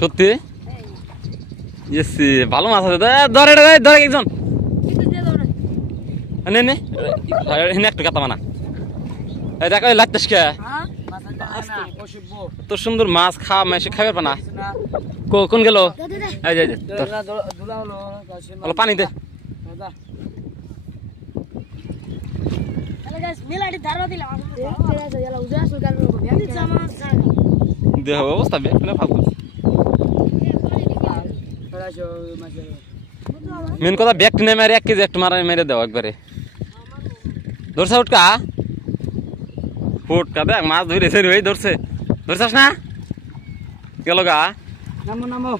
সত্যি ভালো মাছ আছে ধরে ধরে একজন একটা কাতা মানা দেখো লাগতেস কে তো সুন্দর মাছ খাওয়া মেশে খাবে পানা কোন গেল পানি দে দেহ অবস্থা মেন কথা ব্যাগটি নেই মারে 1 কেজি একটু মারা মেরে দাও একবারে ধরছা উঠকা ফুটকা দেখ মাছ ধরেছে ওই ধরছে ধরছাস না গেল গা নামো নামো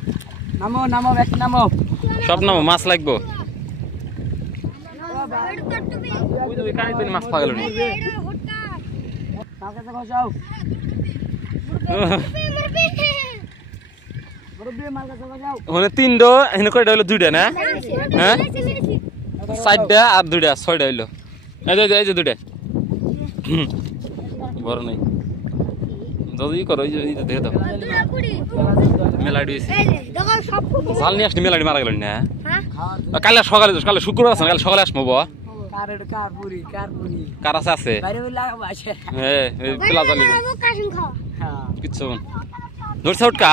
নামো নামো ব্যাগ নামো সব নামো মাছ লাগবো মাছ পাগল ওখানে 3টা এখানে কয়টা হইলো 2টা না হ্যাঁ 4টা আর 2টা 6টা হইলো এই যে 2টা বড় নাই যদি করো এই যে দেখে দাও মেলাডি জাল নিয়ে আসনি মেলাডি মারা গেল না কালে সকালে কালে শুক্রবার আছে কালে সকালে আসবো কার আছে হ্যাঁ কিচ্ছু ধরছা উঠকা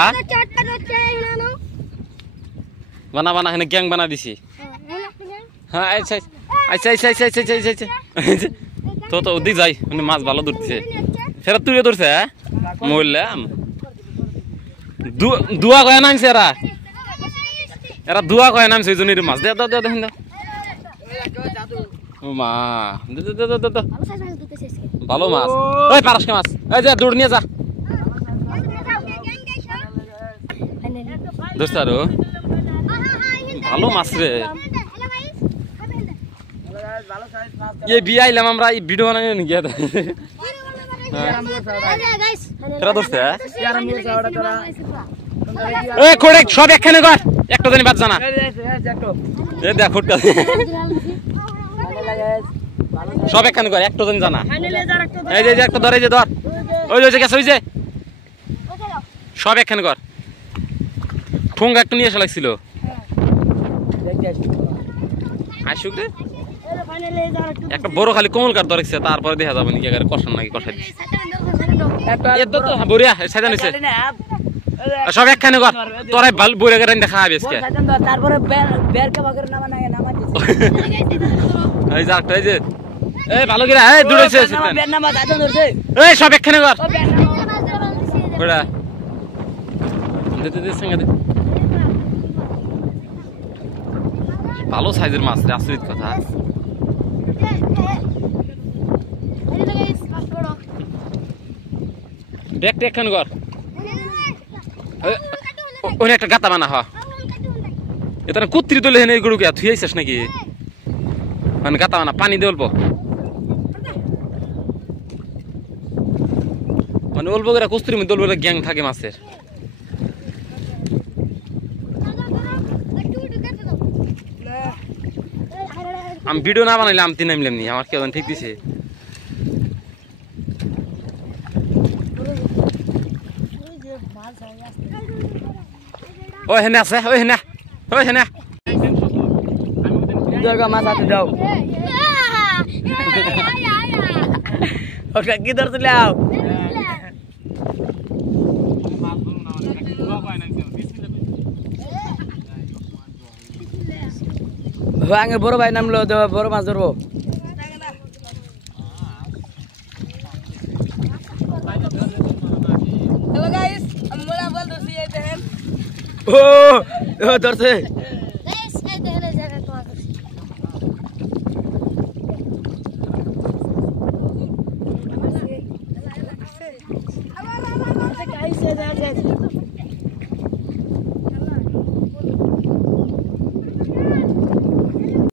বানা বানা এখানে গ্যাং বানা দিছি হ্যাঁ আচ্ছা আচ্ছা আচ্ছা আচ্ছা আচ্ছা আচ্ছা আচ্ছা তো ওদিক যাই মানে মাছ ভালো ধরছে সেটা তুইও ধরছে মরলাম দুয়া কয়ে নামছে এরা দুয়া কয়ে নামছে ওই জন্য মাছ দাও দাও দেখেন দাও মা ভালো মাছ ওই পারসকে মাছ এই যে দৌড় নিয়ে যা ধরছে আরো ভালো মাছ রে ये भी आइलाम আমরা এই ভিডিও বানাই নি গিয়া তোরা দোস্ত এ কোড়ে সব একখানে কর একটা জানি বাদ জানা এ দেখ ফুটকা সব একখানে কর একটা জানি জানা এই যে একটা ধরে যে ধর ওই যে গেছে ওই যে সব একখানে কর ঠোঙ্গা একটা নিয়ে এসে লাগছিল আসুক রে একটা বড় খালি কোমল কাঠ ধরেছে তারপরে দেখা যাবে নাকি কষান নাকি কষাই সব একখানে কর তোরাই ভাল বইরে করে দেখা হবে আজকে তারপরে এই যে একটা এই যে এই ভালো করে এই দৌড়াইছে এই সব একখানে কর ওটা দে সঙ্গে দে ভালো সাইজের মাছ রে আশ্চর্য কথা দেখতে একখান কর ওই একটা গাতা বানা হ এটা কুত্রি দলে হেনে গরু কে থুই আইছিস নাকি মানে গাতা বানা পানি দে অল্প মানে অল্প করে কুস্তির মধ্যে অল্প গ্যাং থাকে মাছের আমি ভিডিও না বানাইলে আমি নামলাম নি আমার কেউ ঠিক দিছে ওই হেনে আছে ওই হেনে মাছ হাতে দাও ওটা কি ধরছিলে আগে বড় ভাই নামলো বড় মাছ ধরবো ও ধরছে